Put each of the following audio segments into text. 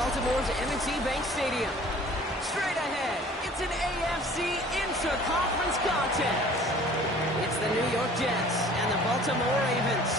Baltimore's M&T Bank Stadium. Straight ahead, it's an AFC Inter-Conference contest. It's the New York Jets and the Baltimore Ravens.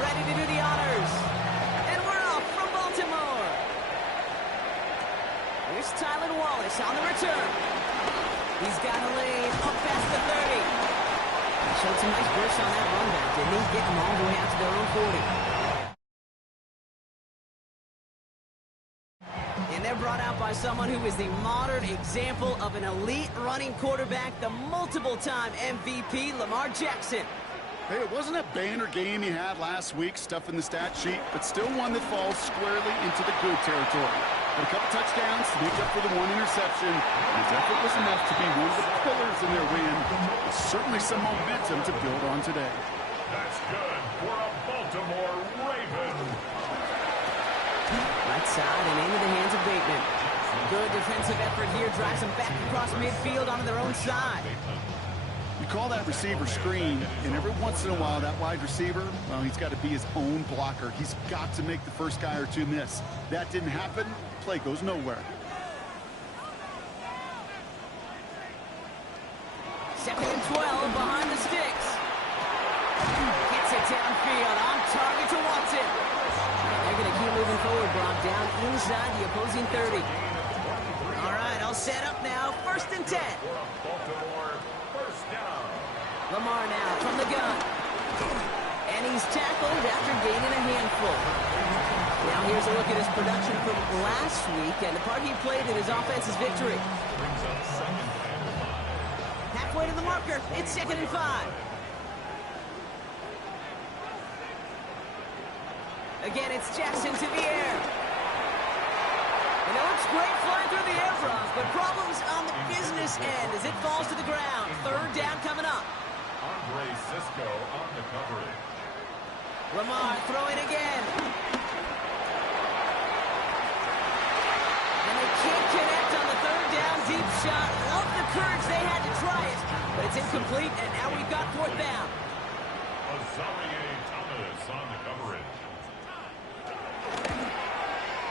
Ready to do the honors. And we're off from Baltimore. Here's Tylan Wallace on the return. He's got a lane up past the 30. Showed some nice burst on that run back, didn't he? Getting them all the way out to their own 40. And they're brought out by someone who is the modern example of an elite running quarterback, the multiple-time MVP, Lamar Jackson. Hey, it wasn't a banner game he had last week, stuff in the stat sheet, but still one that falls squarely into the good territory. But a couple touchdowns to make up for the one interception. His effort was enough to be one of the pillars in their win. There's certainly some momentum to build on today. That's good for a Baltimore Raven. Right side and into the hands of Bateman. Good defensive effort here, drives them back across midfield onto their own side. You call that receiver screen, and every once in a while, that wide receiver, well, he's got to be his own blocker. He's got to make the first guy or two miss. That didn't happen. Play goes nowhere. Second and 12 behind the sticks. Gets it downfield, on target to Watson. They're going to keep moving forward, Brock, down inside the opposing 30. All right, all set up now. First and 10. Lamar now from the gun. And he's tackled after gaining a handful. Now here's a look at his production from last week and the part he played in his offense's victory. Halfway to the marker. It's 2nd and 5. Again, it's Jackson to the air. And it looks great flying through the air, Bronx, but problems on the business end as it falls to the ground. Third down coming up. Andre Cisco on the coverage. Lamar throwing again. And they can't connect on the third down deep shot. Love the courage they had to try it, but it's incomplete, and now we've got 4th down. Azarie Thomas on the coverage.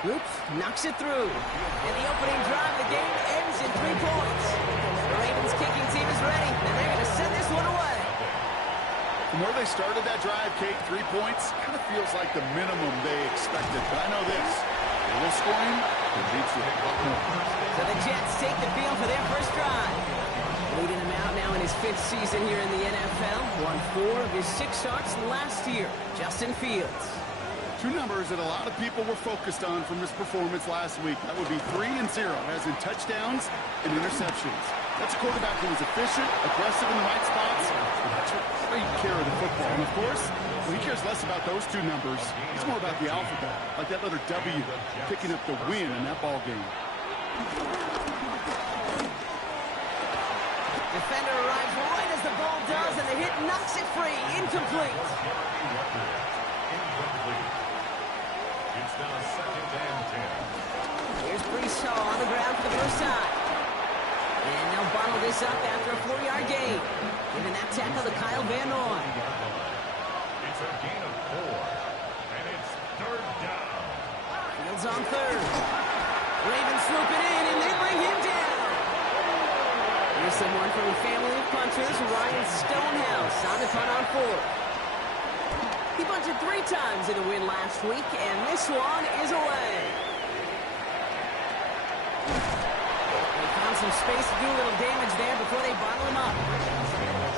Oops, knocks it through. And the opening drive of the game ends in 3 points. The Ravens kicking team is ready, and they're going to send this one away. From where they started that drive, Kate, 3 points, kind of feels like the minimum they expected. But I know this, a little scoring, it leads to a lot more. So the Jets take the field for their first drive. Leading him out now in his 5th season here in the NFL. Won 4 of his 6 starts last year. Justin Fields. 2 numbers that a lot of people were focused on from his performance last week. That would be 3 and 0, as in touchdowns and interceptions. That's a quarterback who was efficient, aggressive in the right spots, and that's what great care of the football. And of course, well, he cares less about those 2 numbers. It's more about the alphabet, like that letter W, picking up the win in that ball game. Defender arrives right as the ball does, and the hit knocks it free. Incomplete. It's now 2nd and 10. Here's Brees Hall on the ground for the first time. And they'll bottle this up after a 4-yard gain. Giving that tackle to Kyle Van Noy. It's a gain of 4. And it's 3rd down. Fields on 3rd. Ravens swooping in, and they bring him down. Here's someone from the family of punters, Ryan Stonehouse, on the punt on 4th. He punted 3 times in a win last week, and this one is away. They found some space to do a little damage there before they bottle him up.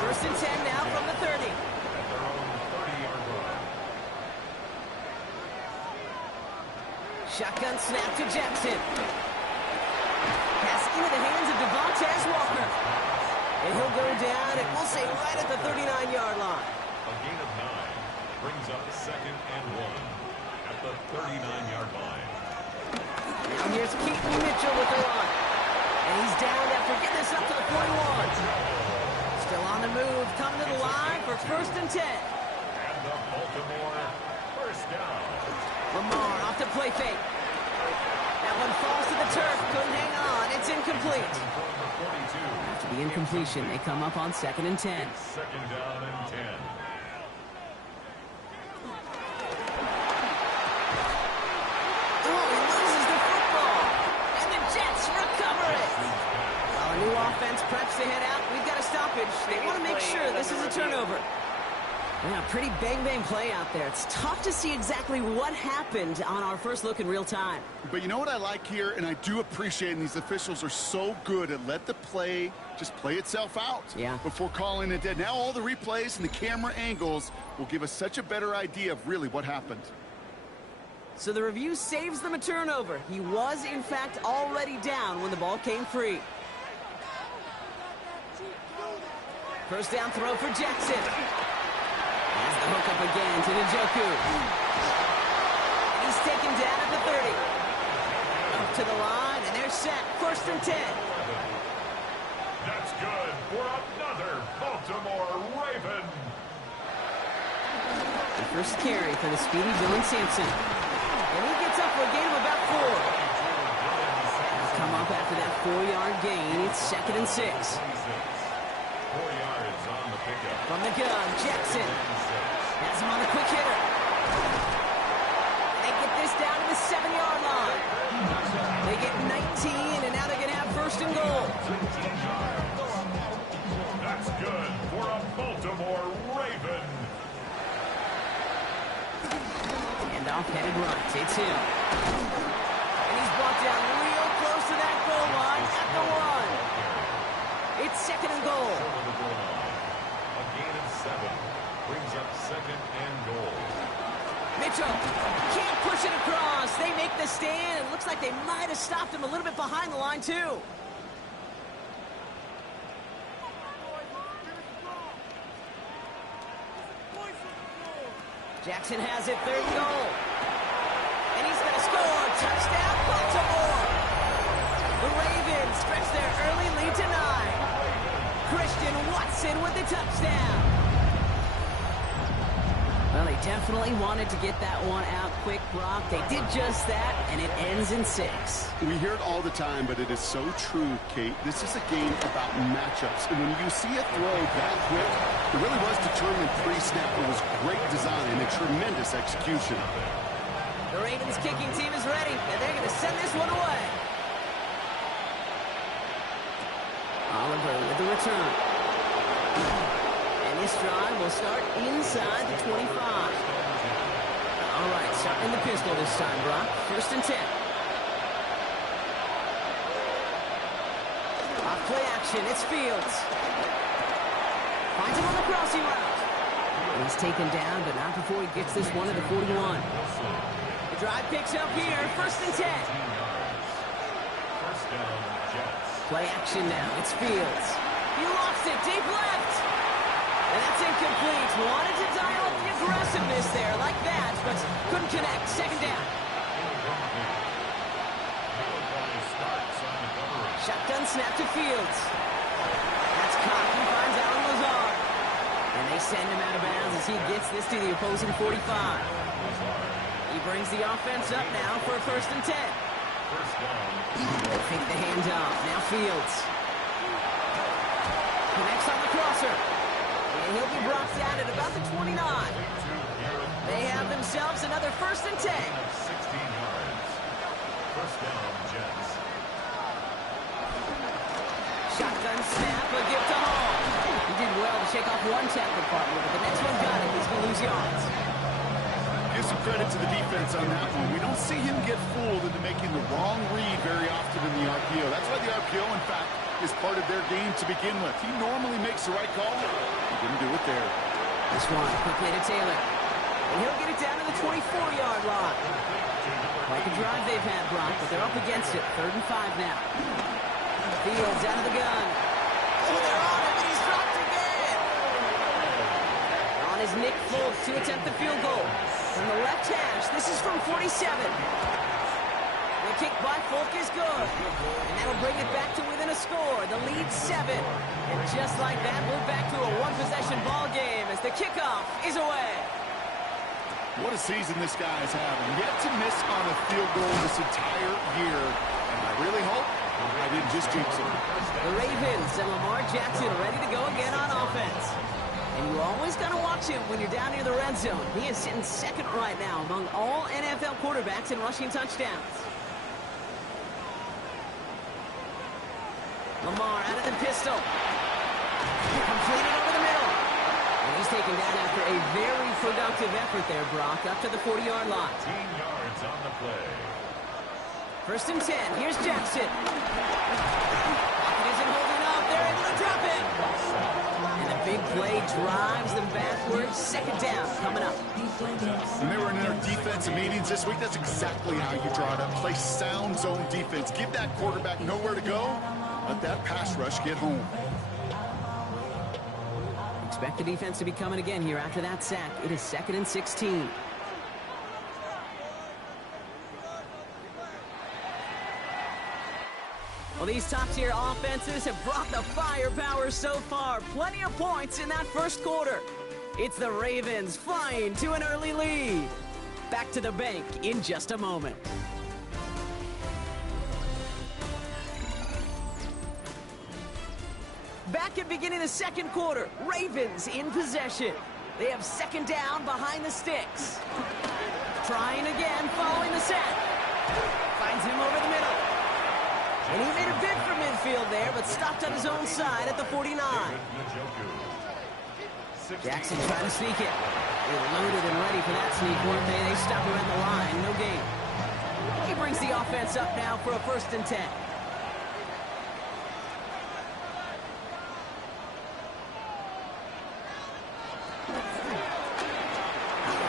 1st and 10 now from the 30. At their own 30-yard line. Shotgun snap to Jackson. Pass into the hands of Devontae Walker. And he'll go down, and we'll say right at the 39-yard line. A gain of 9 brings up 2nd and 1 at the 39-yard line. Now here's Keaton Mitchell with the run. And he's down after getting this up to the 41. Still on the move, coming to the line for 1st and 10. And the Baltimore first down. Lamar off the play fake. That one falls to the turf, couldn't hang on, it's incomplete. After the incompletion, they come up on 2nd and 10. 2nd down and 10. Oh, he loses the football, and the Jets recover it. While a new offense preps to head out, we've got a stoppage. They want to make sure this is a turnover. Yeah, pretty bang-bang play out there. It's tough to see exactly what happened on our first look in real time. But you know what I like here, and I do appreciate, and these officials are so good at let the play just play itself out before calling it dead. Now all the replays and the camera angles will give us such a better idea of really what happened. So the review saves them a turnover. He was, in fact, already down when the ball came free. First down throw for Jackson. Has the hook up again to Njoku. He's taken down at the 30. Up to the line, and they're set. 1st and 10. That's good for another Baltimore Raven. The first carry for the speedy Dylan Sampson. And he gets up for a gain of about 4. Come up after that 4-yard gain. It's 2nd and 6. 4 yards on the pickup. From the gun, Jackson has him on the quick hitter. They get this down to the 7-yard line. They get 19, and now they're going to have 1st and goal. That's good for a Baltimore Raven. And off-headed right. It's him. And he's brought down real close to that goal line at the 1. It's 2nd and goal. A gain of 7 brings up 2nd and goal. Mitchell can't push it across. They make the stand. It looks like they might have stopped him a little bit behind the line, too. Jackson has it, 3rd and goal. And he's going to score. Touchdown, Baltimore. The Ravens stretch their early lead to 9. Christian Watson with the touchdown. Well, they definitely wanted to get that one out quick, Brock. They did just that, and it ends in 6. We hear it all the time, but it is so true, Kate. This is a game about matchups. And when you see a throw that quick, it really was determined pre-snap. It was great design and tremendous execution. The Ravens kicking team is ready, and they're going to send this one away. Oliver with the return. And this drive will start inside the 25. All right, starting in the pistol this time, Brock. 1st and 10. Off play action, it's Fields. Finds him on the crossing route. And he's taken down, but not before he gets this one to the 41. The drive picks up here, 1st and 10. First down, Jets. Play action now, it's Fields. He lost it, deep left. And that's incomplete. Wanted to dial up the aggressiveness there like that, but couldn't connect. 2nd down. Shotgun snap to Fields. That's caught. He finds Alan Lazard. And they send him out of bounds as he gets this to the opposing 45. He brings the offense up now for a 1st and 10. First down. Take the handoff. Now Fields. Connects on the crosser. And he'll be brought down at about the 29. They have themselves another 1st and 10. 16 yards. First down, Jets. Shotgun snap, a gift to Hall. He did well to shake off one tackle partner, but the next one got him. He's going to lose yards. Give some credit to the defense on that one. We don't see him get fooled into making the wrong read very often in the RPO. That's why the RPO, in fact, is part of their game to begin with. He normally makes the right call. He didn't do it there. This one quickly to Taylor. And he'll get it down to the 24-yard line. Quite the drive they've had, Brock, but they're up against it. 3rd and 5 now. Fields out of the gun. Oh, they're on him, and he's dropped again. On is Nick Folk to attempt the field goal. From the left hash, this is from 47. The kick by Folk is good. And that'll bring it back to within a score. The lead 7. And just like that, we're back to a one-possession ball game as the kickoff is away. What a season this guy's having. Yet to miss on a field goal this entire year. And I really hope I didn't just jinx him. The Ravens and Lamar Jackson ready to go again on offense. And you always got to watch him when you're down near the red zone. He is sitting second right now among all NFL quarterbacks in rushing touchdowns. Lamar out of the pistol. Completed over the middle. And he's taken down after a very productive effort there, Brock, up to the 40-yard line. 15 yards on the play. 1st and 10. Here's Jackson. Pocket isn't holding up. They're able to drop it. And a big play drives them backwards. 2nd down coming up. When they were in their defensive meetings this week, that's exactly how you draw it up. Play sound zone defense. Give that quarterback nowhere to go. Let that pass rush get home. Expect the defense to be coming again here after that sack. It is 2nd and 16. Well, these top-tier offenses have brought the firepower so far. Plenty of points in that first quarter. It's the Ravens flying to an early lead. Back to the bank in just a moment. Back at beginning of the second quarter, Ravens in possession. They have 2nd down behind the sticks. Trying again following the sack. Finds him over the middle. And he made a bid for midfield there, but stopped on his own side at the 49. Jackson trying to sneak it. They were loaded and ready for that sneak, weren't they? They stopped around the line. No gain. He brings the offense up now for a 1st and 10.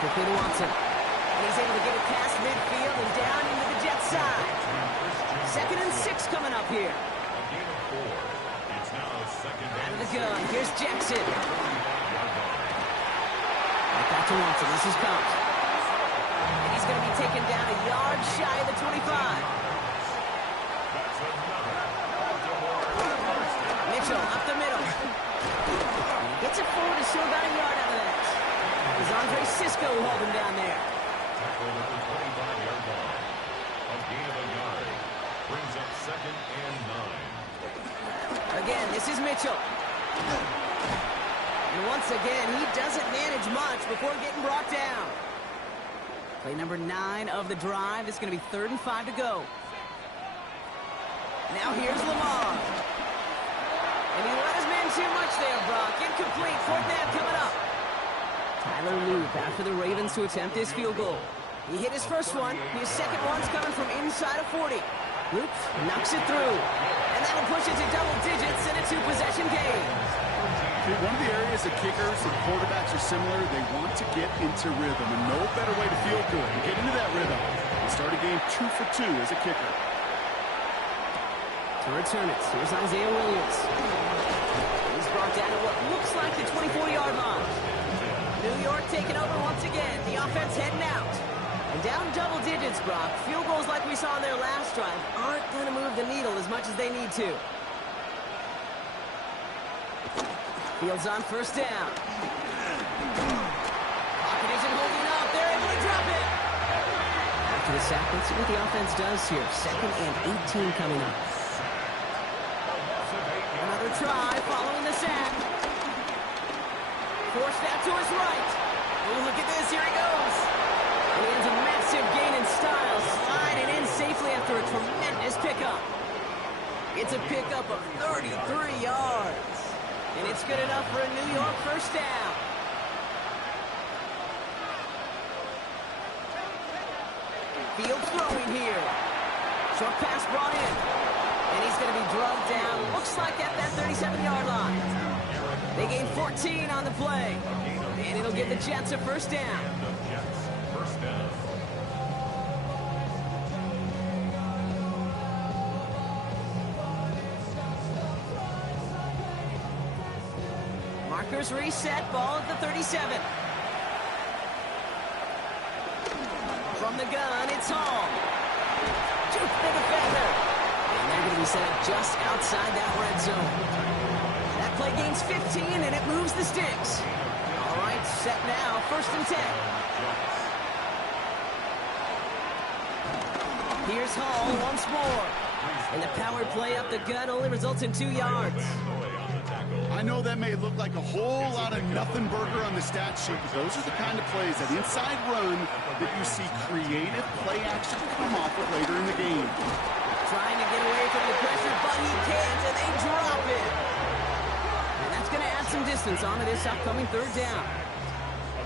Quickly to Watson. And he's able to get it past midfield and down into the Jets side. 2nd and 6 coming up here. A gain of 4. It's now 2nd Out and of the 6. gun. Here's Jackson. Right back to Watson. This is Combs. And he's going to be taken down a yard shy of the 25. Mitchell up the middle. And he gets it forward to show about a yard out of that. Is Andre Cisco holding down there. Tackle at the 25-yard line. A gain of a yard. Brings up 2nd and 9. Again, this is Mitchell. And once again, he doesn't manage much before getting brought down. Play number 9 of the drive. It's going to be 3rd and 5 to go. Now here's Lamar. And he let his man too much there, Brock. Incomplete. 4th down coming up. Tyler Loop after the Ravens to attempt his field goal. He hit his first one. His second one's coming from inside of 40. Loop knocks it through. And that'll push it to double digits in a 2-possession game. One of the areas that kickers and quarterbacks are similar, they want to get into rhythm. And no better way to feel good and get into that rhythm than start a game 2 for 2 as a kicker. To return it, here's Isaiah Williams. He's brought down to what looks like the 24-yard line. New York taking over once again. The offense heading out. And down double digits, Brock. Field goals like we saw in their last drive aren't going to move the needle as much as they need to. Fields on 1st down. Pocket isn't holding up. They're able to drop it. After the sack, let's see what the offense does here. 2nd and 18 coming up. Another try following the sack. Forced out to his right. Oh, look at this. Here he goes. And he has a massive gain in style, sliding in safely after a tremendous pickup. It's a pickup of 33 yards. And it's good enough for a New York 1st down. Field throwing here. Short pass brought in. And he's going to be drugged down. Looks like at that 37-yard line. They gain 14 on the play. And it'll give the Jets a 1st down. Markers reset. Ball at the 37. From the gun, it's Hall. Juke the defender. And they're going to be set up just outside that red zone. That play gains 15, and it moves the sticks. All right, set now, 1st and 10. Here's Hall once more. And the power play up the gut only results in 2 yards. I know that may look like a whole lot of nothing burger on the stat sheet, but those are the kind of plays, that inside run, that you see creative play action come off of later in the game. Trying to get away from the pressure, but he can't, and they drop it. And that's going to add some distance onto this upcoming 3rd down.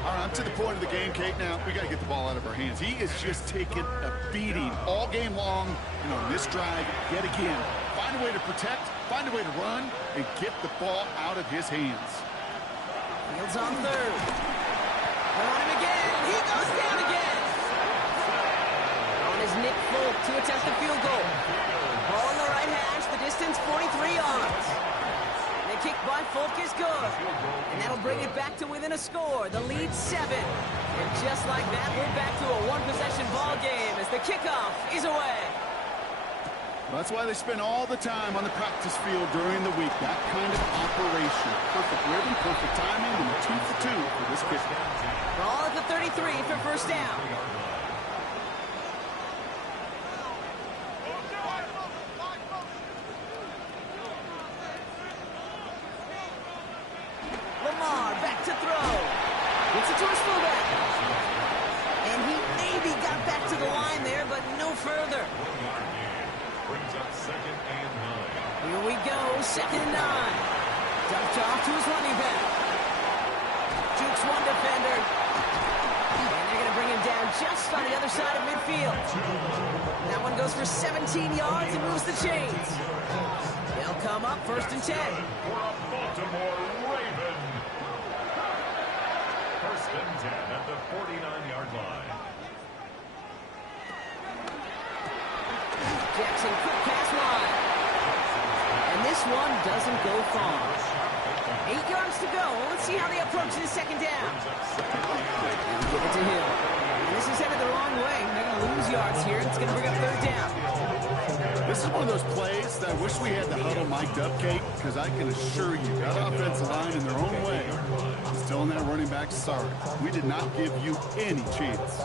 All right, I'm to the point of the game, Kate. Now, we got to get the ball out of our hands. He is just taking a beating all game long, and on this drive, yet again. Find a way to protect, find a way to run, and get the ball out of his hands. Fields on 3rd. They're on him again. He goes down again. On is Nick Folk to attempt the field goal. Ball on the right hash, the distance 43 yards. The kick by Folk is good. And that'll bring it back to within a score. The lead 7. And just like that, we're back to a 1-possession ball game as the kickoff is away. Well, that's why they spend all the time on the practice field during the week. That kind of operation. Perfect rhythm, perfect timing, and a 2 for 2 for this kick. Ball at the 33 for 1st down. Lamar back to throw. Gets it to his fullback. And he maybe got back to the line there, but no further. Brings up 2nd and 9. Here we go, 2nd and 9. Dumped off to his running back. Jukes one defender. And they're going to bring him down just on the other side of midfield. That one goes for 17 yards and moves the chains. They'll come up 1st and 10. For a Baltimore Raven. 1st and 10 at the 49-yard line. Jackson, quick pass wide. And this one doesn't go far. 8 yards to go. Let's see how they approach this 2nd down. And give it to Hill. And this is headed the wrong way. They're going to lose yards here. It's going to bring up 3rd down. This is one of those plays that I wish we had the huddle mic'd up, Kate, because I can assure you, that offensive line in their own way is telling that running back, sorry, we did not give you any chance.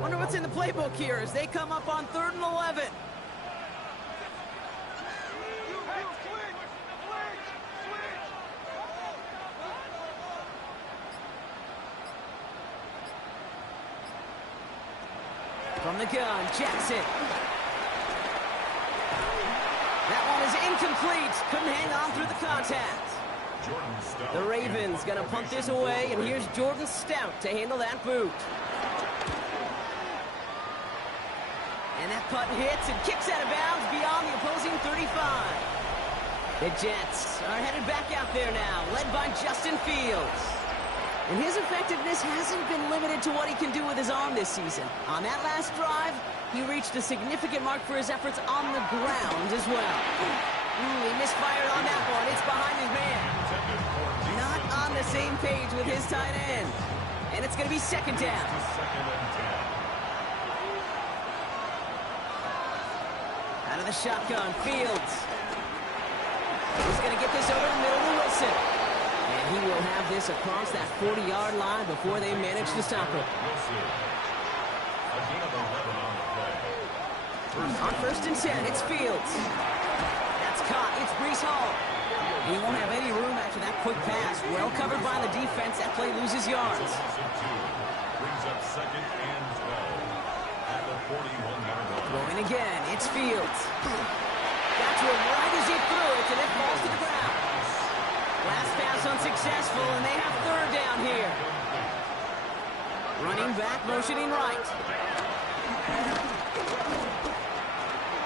Wonder what's in the playbook here as they come up on 3rd and 11. From the gun, Jackson. That one is incomplete. Couldn't hang on through the contact. The Ravens gonna punt this away, and here's Jordan Stout to handle that boot. And that punt hits and kicks out of bounds beyond the opposing 35. The Jets are headed back out there now, led by Justin Fields. And his effectiveness hasn't been limited to what he can do with his arm this season. On that last drive, he reached a significant mark for his efforts on the ground as well. He misfired on that one. It's behind his man. Not on the same page with his tight end. And it's going to be 2nd down. Out of the shotgun, Fields. He's going to get this over the middle to Wilson. And he will have this across that 40-yard line before they manage to stop him. On 1st and 10, it's Fields. That's caught. It's Breece Hall. He won't have any room after that quick pass. Well covered by the defense. That play loses yards. Brings up 2nd and 12 at the 41-yard line. Throwing again. It's Fields. Got to him right as he threw it, and it falls to the ground. Last pass unsuccessful, and they have 3rd down here. Running back, motioning right.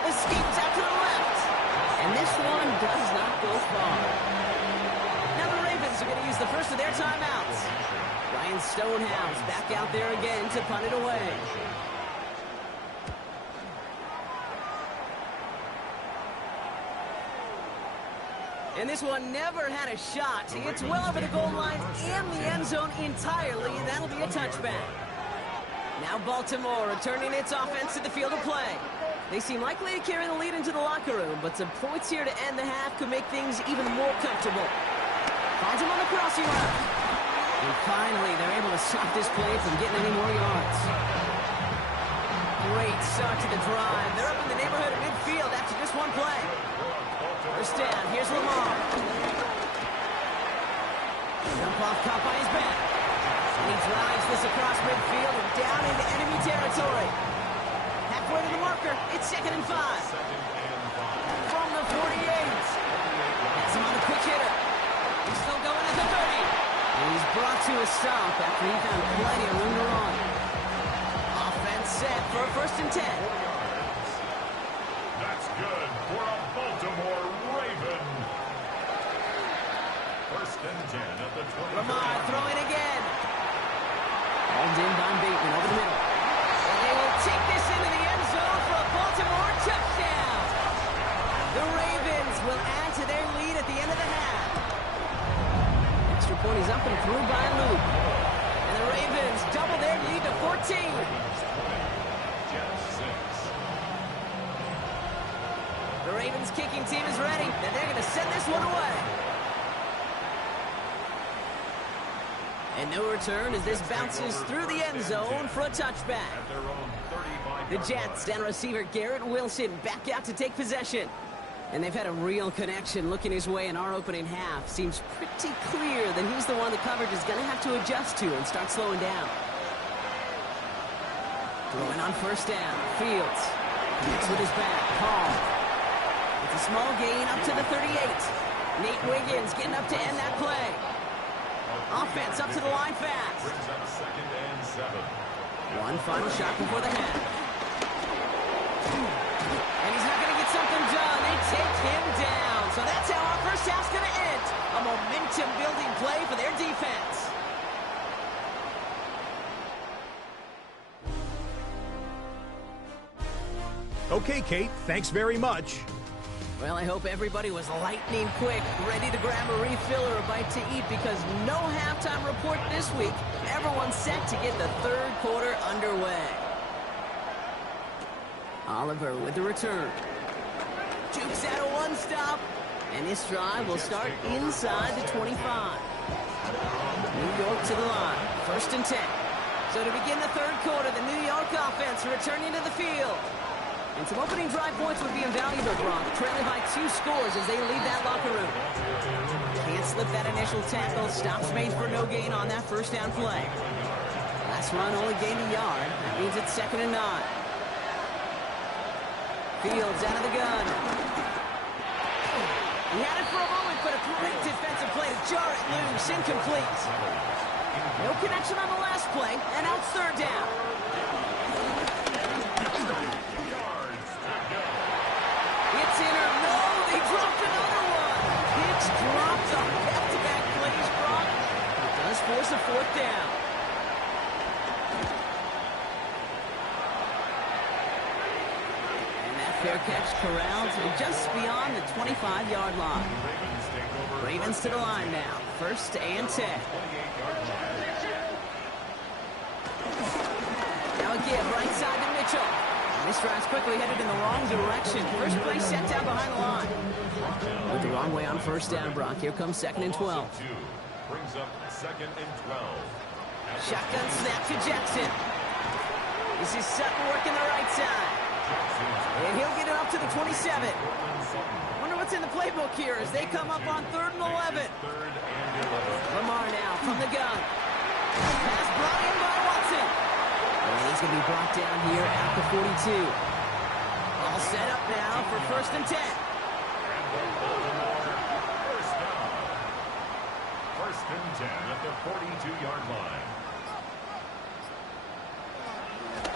Escapes out to the left. And this one does not go far. Now the Ravens are going to use the first of their timeouts. Ryan Stonehouse back out there again to punt it away. And this one never had a shot. It's well over the goal line and the end zone entirely, and that'll be a touchback. Now Baltimore returning its offense to the field of play. They seem likely to carry the lead into the locker room, but some points here to end the half could make things even more comfortable. Finds him on the crossing route. And finally, they're able to stop this play from getting any more yards. Great start to the drive. They're up in the neighborhood of midfield after just one play. First down, here's Lamar. Jump off caught by his back. And he drives this across midfield and down into enemy territory. Halfway to the marker, it's 2nd and 5. From the 48. Has him on the quick hitter. He's still going at the 30. And he's brought to a stop after he found plenty of room to run. Offense set for a 1st and 10. That's good for a Baltimore Raven. 1st and 10 at the 20. Lamar throwing again. Hauled in by Bateman over the middle. And they will take this into the end zone for a Baltimore touchdown. The Ravens will add to their lead at the end of the half. Extra point is up and through by Luke. And the Ravens double their lead to 14. The Ravens kicking team is ready, and they're going to send this one away. And no return as this bounces through the end zone for a touchback. The Jets and receiver Garrett Wilson back out to take possession. And they've had a real connection looking his way in our opening half. Seems pretty clear that he's the one the coverage is going to have to adjust to and start slowing down. Throwing on 1st down. Fields. Hits with his back. Paul. It's a small gain up to the 38. Nate Wiggins getting up to end that play. Offense up to the line fast. Brings up 2nd and 7. One final shot before the half. And he's not going to get something done. They take him down. So that's how our first half's going to end. A momentum-building play for their defense. Okay, Kate, thanks very much. Well, I hope everybody was lightning quick, ready to grab a refill or a bite to eat, because no halftime report this week. Everyone's set to get the 3rd quarter underway. Oliver with the return. Jukes out a one-stop, and this drive will start inside the 25. New York to the line, 1st and 10. So to begin the 3rd quarter, the New York offense returning to the field. And some opening drive points would be invaluable, Gronk, trailing by 2 scores as they leave that locker room. Can't slip that initial tackle. Stops made for no gain on that 1st down play. Last run only gained a yard. That means it's 2nd and 9. Fields out of the gun. He had it for a moment, but a great defensive play to jar it loose. Incomplete. No connection on the last play, and now it's 3rd down. It's in or no, they dropped another one. It's dropped on back-to-back plays, Brock. It does force a 4th down. And that fair catch corralled just beyond the 25-yard line. Ravens to the line now, 1st and 10. Now a give right side to Mitchell. This drive's quickly headed in the wrong direction. First play set down behind the line. Went the wrong way on 1st down, Brock. Here comes 2nd and 12. Brings up 2nd and 12. Shotgun snap to Jackson. This is Sutton working the right side. And he'll get it up to the 27. Wonder what's in the playbook here as they come up on 3rd and 11. Lamar now from the gun. Pass brought in by Watson. And he's going to be brought down here at the 42. All set up now for 1st and 10. First and 10 at the 42-yard line.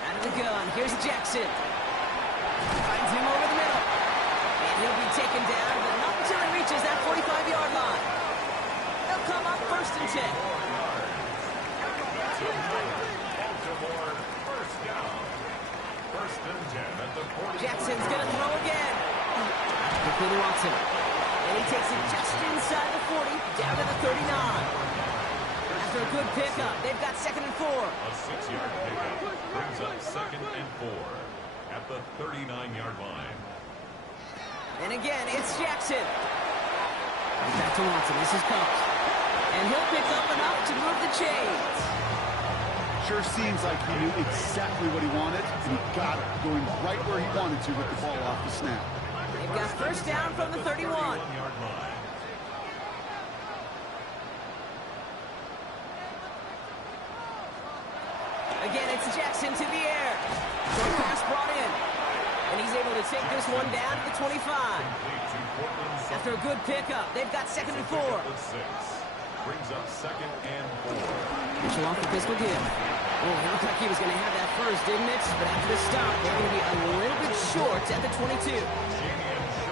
Out of the gun, here's Jackson. Finds him over the middle. And he'll be taken down, but not until he reaches that 45-yard line. They'll come up 1st and 10. Baltimore, 1st down. 1st and 10 at the 40. Jackson's going to throw again. Quickly to Watson. And he takes it just inside the 40, down to the 39. After a good pickup, they've got 2nd and 4. A 6-yard pickup brings up 2nd and 4 at the 39-yard line. And again, it's Jackson. Back to Watson. This is Cox. And he'll pick up enough to move the chains. Sure seems like he knew exactly what he wanted, and he got it, going right where he wanted to with the ball off the snap. They've got 1st down from the 31. 31-yard line. Again, it's Jackson to the air. Short pass brought in. And he's able to take this one down to the 25. After a good pickup, they've got 2nd and 4. Brings up 2nd and 4. Mitchell off the pistol give. Oh, it looked like he was going to have that first, didn't it? But after the stop, they're going to be a little bit short at the 22.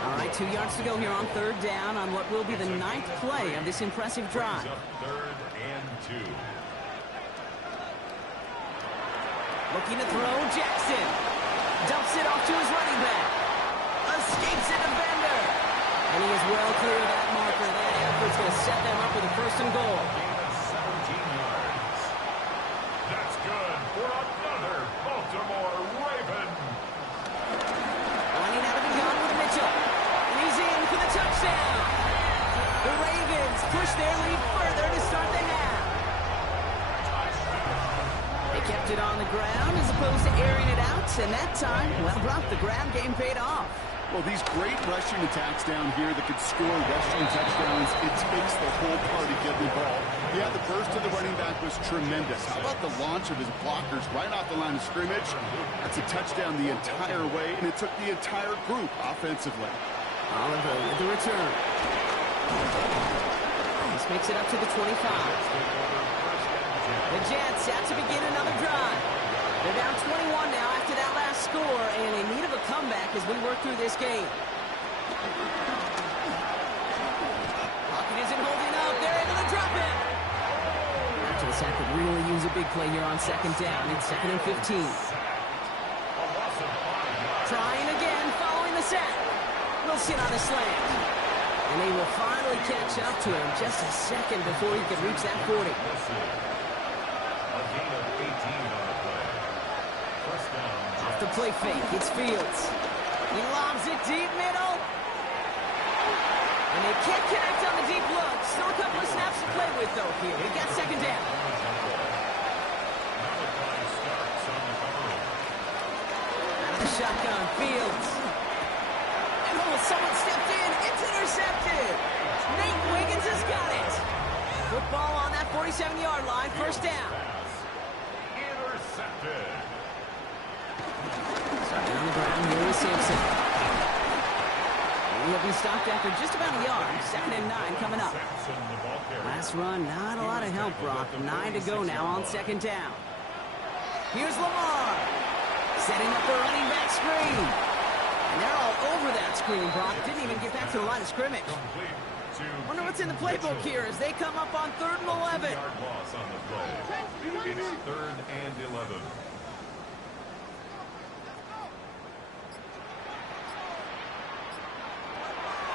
All right, 2 yards to go here on 3rd down on what will be the 9th play of this impressive drive. Brings up 3rd and 2. Looking to throw, Jackson. Dumps it off to his running back. Escapes a defender. And he is well clear of that marker. That effort's going to set them up with a 1st and goal. Gain of 17 yards. That's good for another Baltimore Raven. Running out of the gun with Mitchell. And he's in for the touchdown. The Ravens push their lead further to start the half. They kept it on the ground as opposed to airing it out. And that time, well, Brock, the ground game paid off. Well, these great rushing attacks down here that could score rushing touchdowns, it takes the whole party getting involved. Yeah, the burst of the running back was tremendous. How about the launch of his blockers right off the line of scrimmage? That's a touchdown the entire way, and it took the entire group offensively. Oliver with the return. This makes it up to the 25. The Jets have to begin another drive. They're down 21 now after that last score, and in need of a comeback as we work through this game. Pocket isn't holding up. They're able to drop it. After the sack could really use a big play here on 2nd down. It's 2nd and 15. Trying again following the sack. Wilson on a slant. And they will finally catch up to him just a second before he could reach that 40. Off the play fake, it's Fields. He lobs it deep middle. And they can't connect on the deep look. Still a couple of snaps to play with, though, here. We got 2nd down. Out of the shotgun, Fields. And someone stepped in. It's intercepted. Nate Wiggins has got it. Football on that 47-yard line, 1st down. Intercepted. Starting on the ground here with Simpson. He'll be stopped after just about a yard. 2nd and 9 coming up. Last run, not a lot of help, Brock. 9 to go now on 2nd down. Here's Lamar. Setting up the running back screen. And they're all over that screen, Brock. Didn't even get back to the line of scrimmage. Wonder what's in the playbook here as they come up on 3rd and 11. Yard loss on the play. It's 3rd and 11.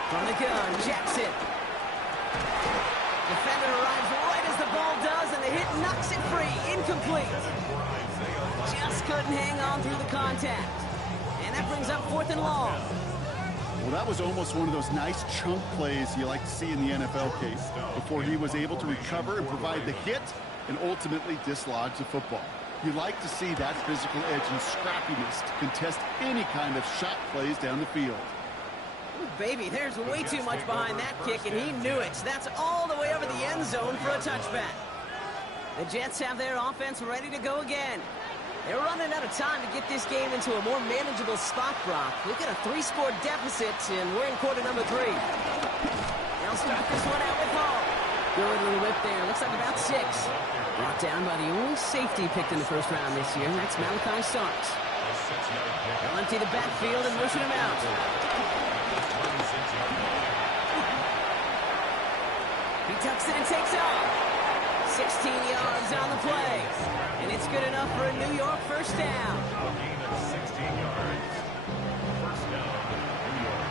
From the gun, Jackson. Defender arrives right as the ball does, and the hit knocks it free. Incomplete. Just couldn't hang on through the contact. And that brings up 4th and long. Well, that was almost one of those nice chunk plays you like to see in the NFL case before he was able to recover and provide the hit and ultimately dislodge the football. You like to see that physical edge and scrappiness to contest any kind of shot plays down the field. Ooh, baby, there's way too much behind that kick, and he knew it. That's all the way over the end zone for a touchback. The Jets have their offense ready to go again. They're running out of time to get this game into a more manageable spot, Brock. Look at a 3-score deficit, and we're in quarter number 3. They'll start this one out with Hall. Good little whip there. Looks like about 6. Brought down by the only safety picked in the 1st round this year. That's Malachi Starks. They'll empty the backfield and motion him out. He tucks it and takes off. 16 yards on the play. And it's good enough for a New York 1st down. A gain of 16 yards. 1st down, New York.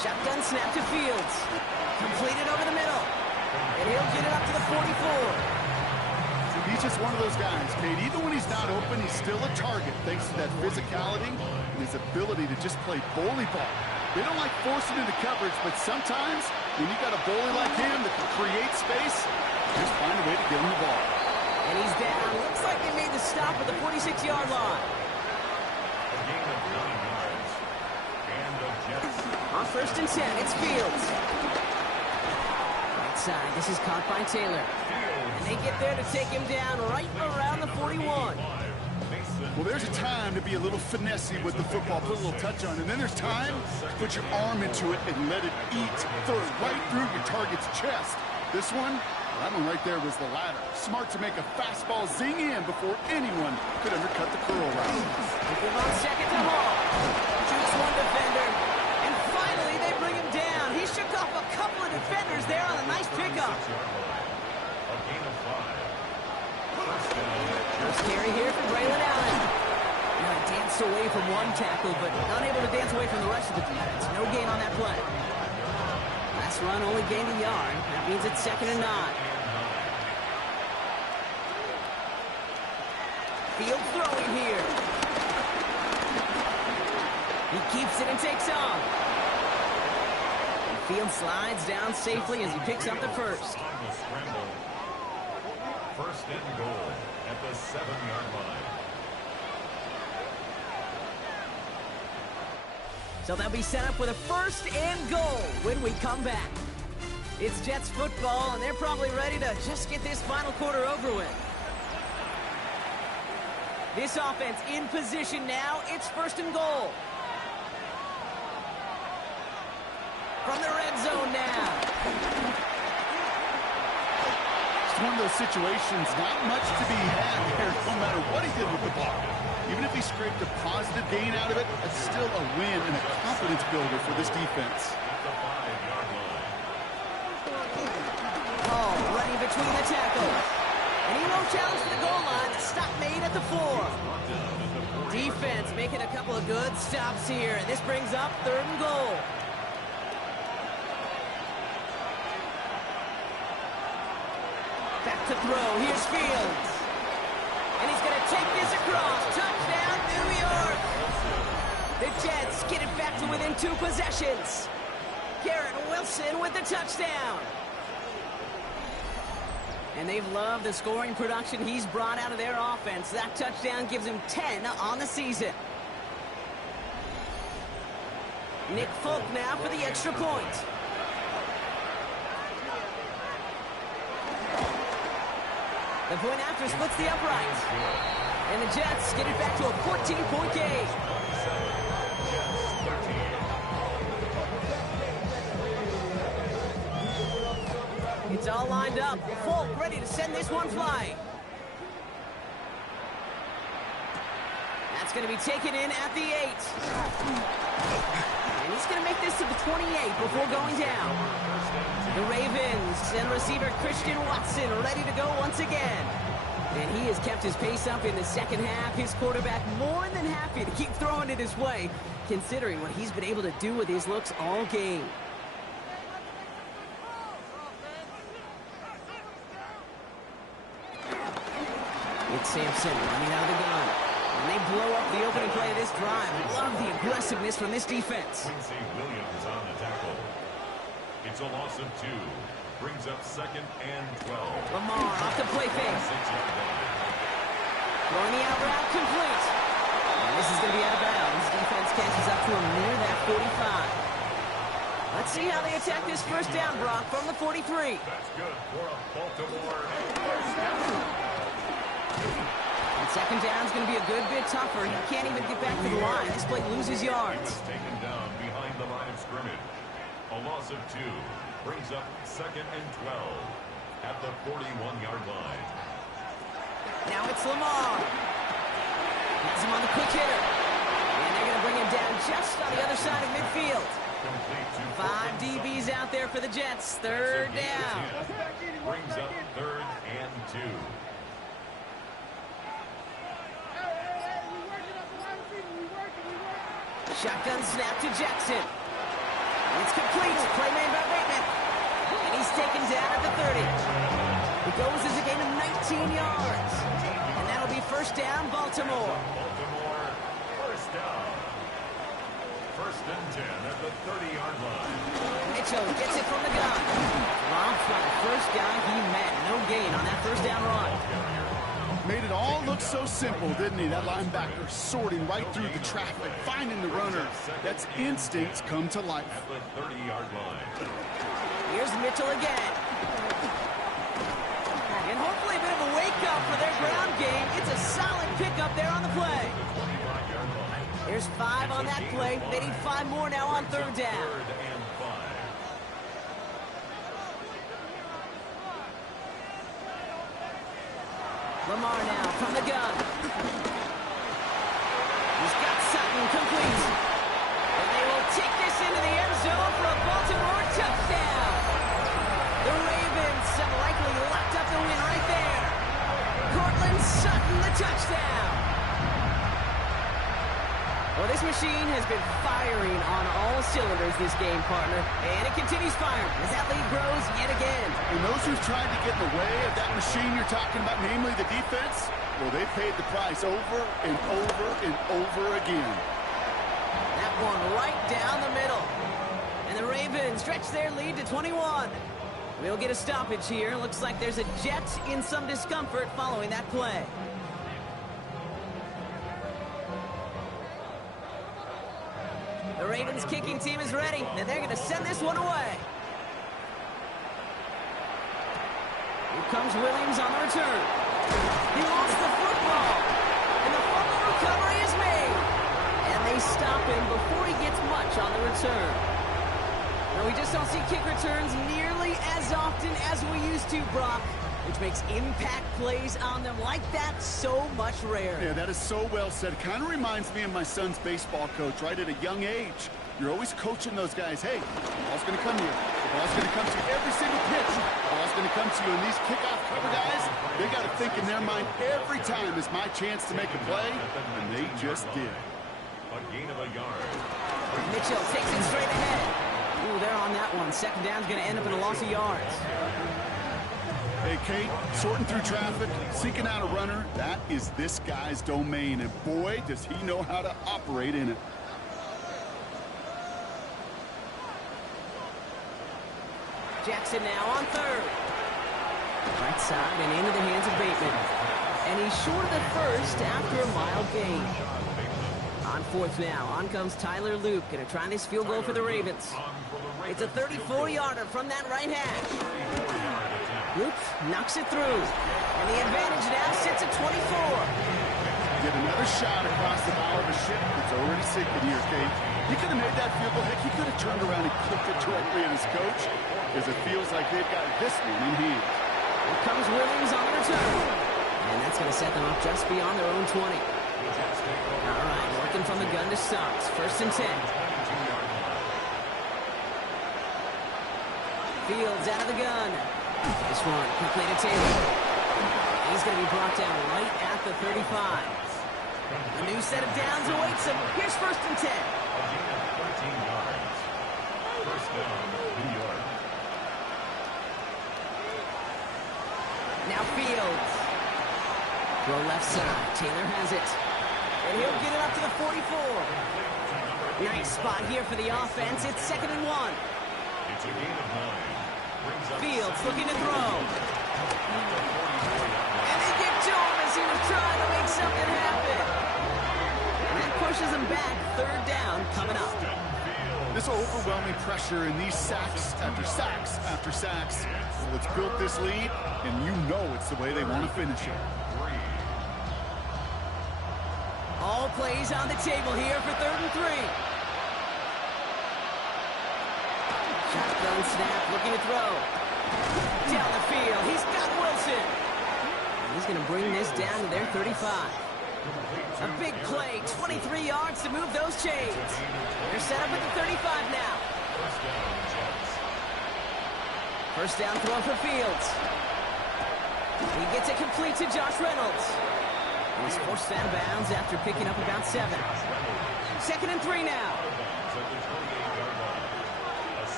Shotgun snap to Fields. Completed over the middle. And he'll get it up to the 44. He's just one of those guys, Kate. Even when he's not open, he's still a target thanks to that physicality and his ability to just play bully ball. They don't like forcing into coverage, but sometimes when you got a bully like him that can create space, just find a way to get him the ball. And he's down. Looks like they made the stop at the 46-yard line. A gain of 9 yards. And the Jets. On 1st and 10, it's Fields. Right side, this is caught by Taylor. And they get there to take him down right around the 41. Well, there's a time to be a little finessey with the football, put a little touch on, and then there's time to put your arm into it and let it eat. Throw it right through your target's chest. This one, that one right there was the latter. Smart to make a fastball zing in before anyone could undercut the curl route. Give on 2nd to Hall. Shoots one defender. And finally, they bring him down. He shook off a couple of defenders there on a nice pickup. A gain of 5. First carry here for Braylon Allen. Now he danced away from one tackle, but unable to dance away from the rest of the defense. No gain on that play. Last run only gained a yard. That means it's 2nd and 9. Field throwing here. He keeps it and takes off. And Field slides down safely as he picks up the first. On the scramble. 1st and goal at the 7-yard line. So they'll be set up with a 1st and goal when we come back. It's Jets football, and they're probably ready to just get this final quarter over with. This offense in position now. It's 1st and goal. From the red zone now. One of those situations, not much to be had here, no matter what he did with the ball. Even if he scraped a positive gain out of it, it's still a win and a confidence builder for this defense. At the 5-yard line. Hall running between the tackles. And he won't challenge for the goal line. Stop made at the 4. Defense making a couple of good stops here. And this brings up 3rd and goal. Back to throw. Here's Fields. And he's going to take this across. Touchdown, New York. The Jets get it back to within 2 possessions. Garrett Wilson with the touchdown. And they've loved the scoring production he's brought out of their offense. That touchdown gives him 10 on the season. Nick Folk now for the extra point. The point after splits the upright. And the Jets get it back to a 14-point game. It's all lined up. Folk ready to send this one flying. That's going to be taken in at the 8. And he's going to make this to the 28 before going down. The Ravens and receiver Christian Watson ready to go once again. And he has kept his pace up in the second half. His quarterback more than happy to keep throwing it his way, considering what he's been able to do with his looks all game. It's Sampson running out of the gun. And they blow up the opening play of this drive. Love the aggressiveness from this defense. Quincy Williams on the tackle. It's a loss of 2. Brings up 2nd and 12. Lamar off the play fake. 6-yard line. Throwing the out route complete. And this is going to be out of bounds. Defense catches up to him near that 45. Let's see how they attack this first down, Brock, from the 43. That's good for a Baltimore first down. And second down's going to be a good bit tougher. He can't even get back to the line. This play loses yards. He was taken down behind the line of scrimmage. A loss of 2 brings up 2nd and 12 at the 41-yard line. Now it's Lamar. Has him on the quick hitter. And they're going to bring him down just on the other side of midfield. Complete to 5 DBs out there for the Jets. Third down. Brings up 3rd and 2. Shotgun snap to Jackson. It's complete. Play made by Bateman. And he's taken down at the 30. It goes as a gain of 19 yards. And that'll be first down, Baltimore. Baltimore, first down. First and 10 at the 30-yard line. Mitchell gets it from the gun. Drops by the first guy he met. No gain on that first down run. Made it all look so simple, didn't he? That linebacker sorting right through the traffic, finding the runner. That's instincts come to life. At the 30-yard line. Here's Mitchell again. And hopefully a bit of a wake-up for their ground game. It's a solid pickup there on the play. There's 5 on that play. They need 5 more now on third down. Third and 5. Lamar now from the gun. He's got Sutton complete. And they will take this into the end zone for a Baltimore touchdown. The Ravens have likely locked up the win right there. Cortland Sutton, the touchdown. Well, this machine has been firing on all cylinders this game, partner. And it continues firing as that lead grows yet again. And those who've tried to get in the way of that machine you're talking about, namely the defense, well, they paid the price over and over and over again. That one right down the middle. And the Ravens stretch their lead to 21. We'll get a stoppage here. Looks like there's a Jet in some discomfort following that play. The Ravens kicking team is ready, and they're going to send this one away. Here comes Williams on the return. He lost the football, and the fumble recovery is made. And they stop him before he gets much on the return. Now, we just don't see kick returns nearly as often as we used to, Brock, which makes impact plays on them like that so much rarer. Yeah, that is so well said. Kind of reminds me of my son's baseball coach, right? At a young age, you're always coaching those guys. Hey, the ball's going to come to you. The ball's going to come to you every single pitch. The ball's going to come to you. And these kickoff cover guys, they got to think in their mind every time is my chance to make a play, and they just did. A gain of a yard. Mitchell takes it straight ahead. Ooh, they're on that one. Second down's going to end up in a loss of yards. Hey, Kate, sorting through traffic, seeking out a runner, that is this guy's domain. And boy, does he know how to operate in it. Jackson now on third. Right side and into the hands of Bateman. And he's short of the first after a mild gain. On fourth now, on comes Tyler Loop. Going to try this field goal for the Ravens. It's a 34-yarder from that right hash. Loop knocks it through. And the advantage now sits at 24. Get another shot across the bow of a ship that's already sinking here, Kate. He could have made that field goal. Heck, he could have turned around and kicked it directly at his coach, because it feels like they've got this one in hand. Here comes Williams on the return. And that's going to set them up just beyond their own 20. All right, working from the gun to Suggs. First and 10. Fields out of the gun. This one completed Taylor. He's going to be brought down right at the 35. A new set of downs awaits him. Here's first and 10. 13 yards. First down, New York. Now Fields. Throw left side. Taylor has it. And he'll get it up to the 44. Nice spot here for the offense. It's second and 1. It's a gain of 9. Fields looking to throw. And they get to him as he was trying to make something happen. And that pushes him back. Third down coming up. This overwhelming pressure and these sacks after sacks after sacks. Well, it's built this lead, and you know it's the way they want to finish it. All plays on the table here for third and 3. Shotgun snap, looking to throw. Down the field, he's got Wilson. And he's going to bring this down to their 35. A big play, 23 yards to move those chains. They're set up at the 35 now. First down throw for Fields. He gets it complete to Josh Reynolds. And he's forced out of bounds after picking up about 7. Second and 3 now.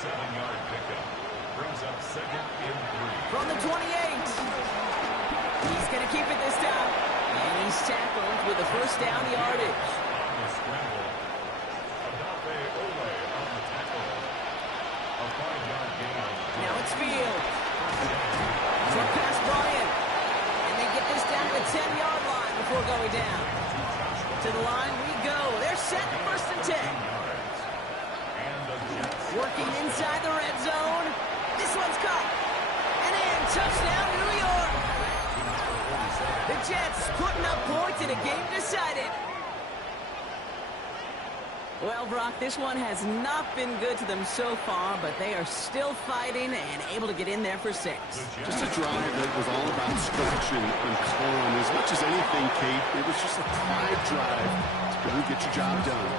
7-yard pickup. Brings up second and 3. From the 28. He's going to keep it this time. And he's tackled with a first down yardage. On the scramble, Adafe Ole on the tackle. A 5-yard gain. Now it's Field. Short pass brought in. And they get this down to the 10-yard line before going down. To the line we go. They're set first and 10. Working inside the red zone. This one's caught. And in. Touchdown, New York. The Jets putting up points in a game decided. Well, Brock, this one has not been good to them so far, but they are still fighting and able to get in there for 6. Just a drive that was all about stretching and calm. As much as anything, Kate, it was just a pride drive to go and get your job done.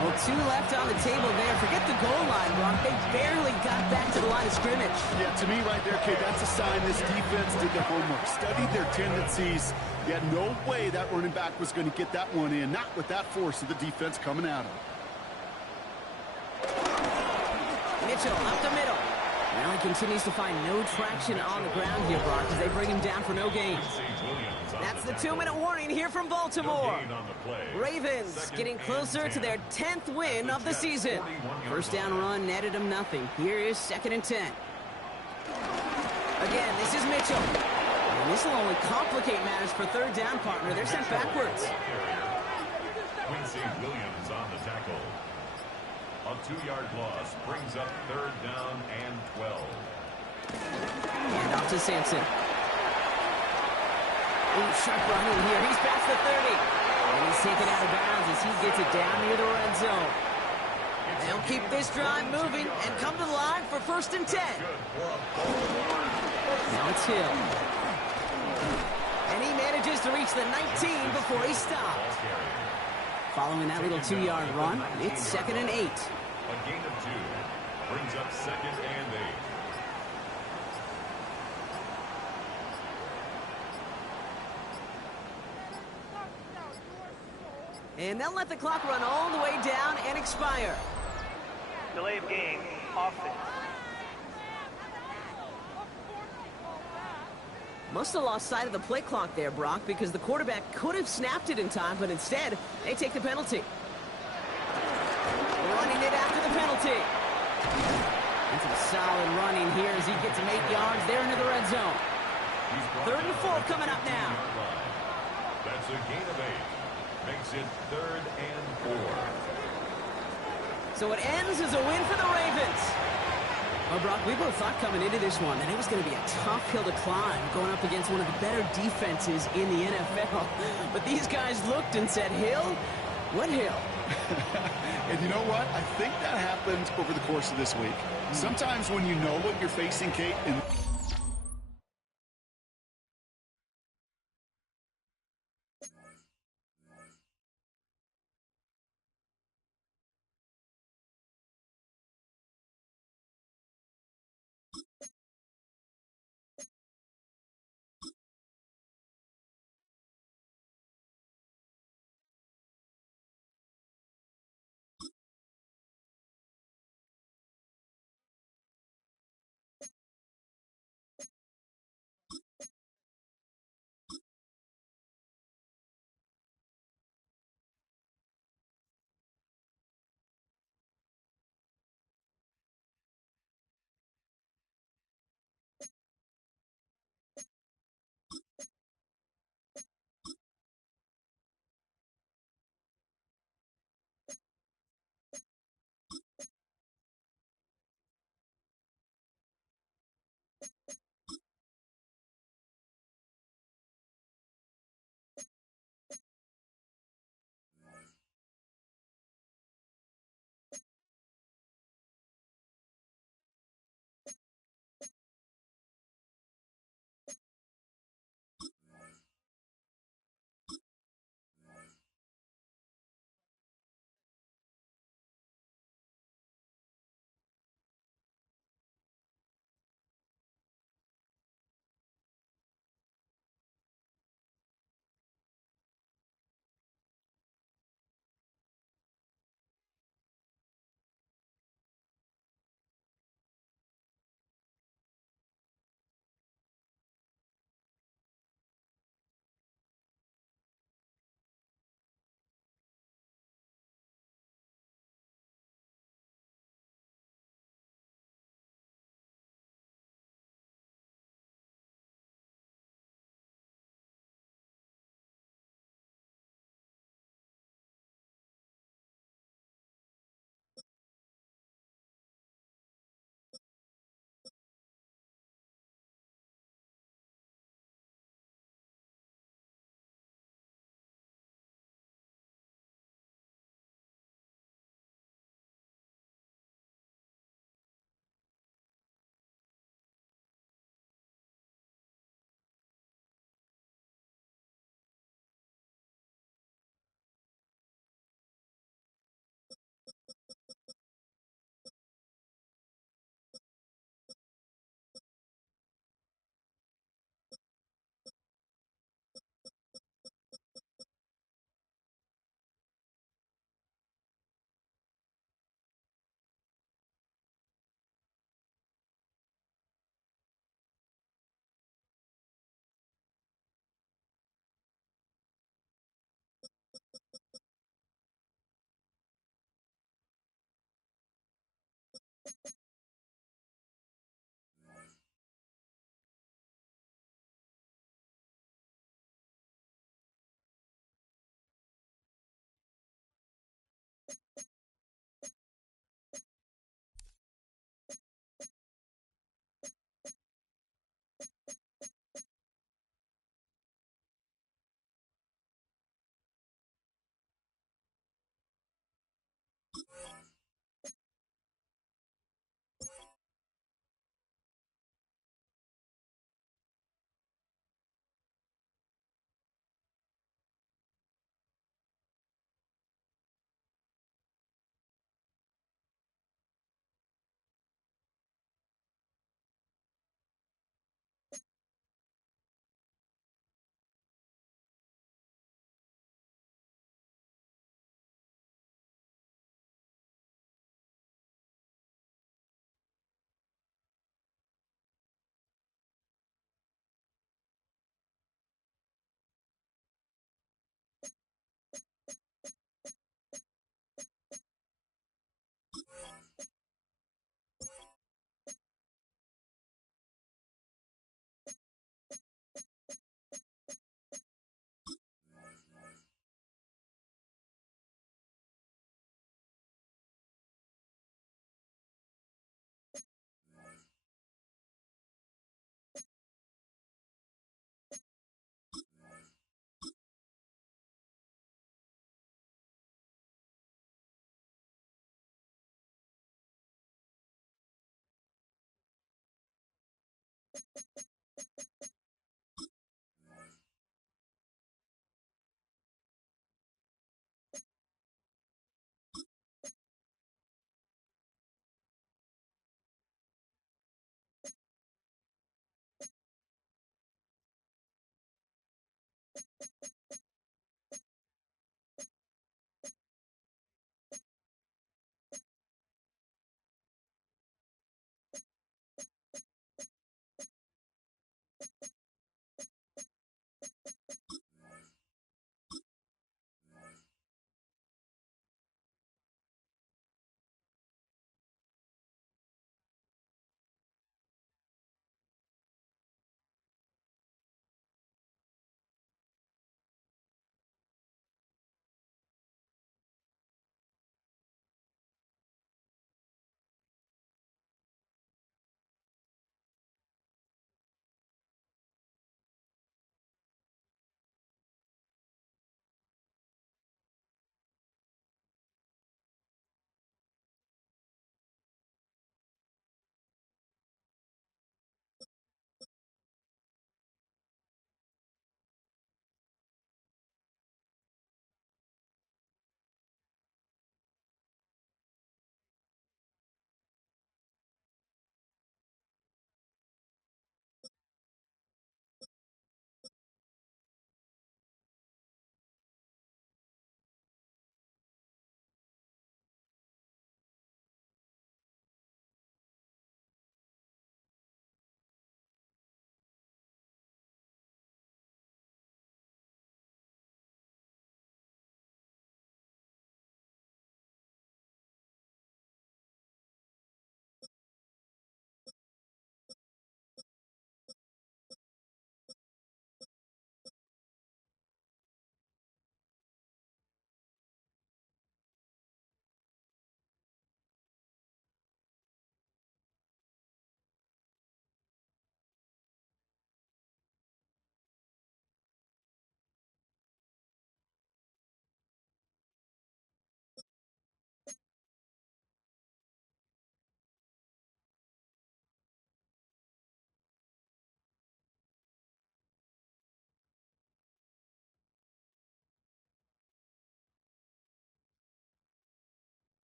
Well, 2 left on the table there. Forget the goal line, Brock. They barely got back to the line of scrimmage. Yeah, to me right there, Kate, that's a sign this defense did their homework, studied their tendencies. You had no way that running back was going to get that one in, not with that force of the defense coming at him. Mitchell up the middle. Now he continues to find no traction on the ground here, Brock, as they bring him down for no gain. That's the 2-minute warning here from Baltimore. Ravens getting closer to their 10th win of the season. First down run netted them nothing. Here is 2nd and 10. Again, this is Mitchell. And this will only complicate matters for third down, partner. They're sent backwards. Quincy Williams on the tackle. A 2-yard loss brings up 3rd down and 12. And off to Sampson. Ooh, sharp running here. He's past the 30. And he's taken out of bounds as he gets it down near the red zone. They'll keep this drive moving and come to the line for 1st and 10. Now it's Hill. And he manages to reach the 19 before he stopped. Following that little 2-yard run, it's 2nd and 8. A gain of 2 brings up 2nd and 8. And they'll let the clock run all the way down and expire. Delay of game, offense. Must have lost sight of the play clock there, Brock, because the quarterback could have snapped it in time, but instead, they take the penalty. Running it after the penalty. And some solid running here as he gets him 8 yards there into the red zone. 3rd and 4 coming up now. That's a gain of 8. Makes it 3rd and 4. So it ends as a win for the Ravens. Well, Brock, we both thought coming into this one that it was going to be a tough hill to climb going up against one of the better defenses in the NFL. But these guys looked and said, Hill? What hill? And you know what? I think that happened over the course of this week. Sometimes when you know what you're facing, Kate, and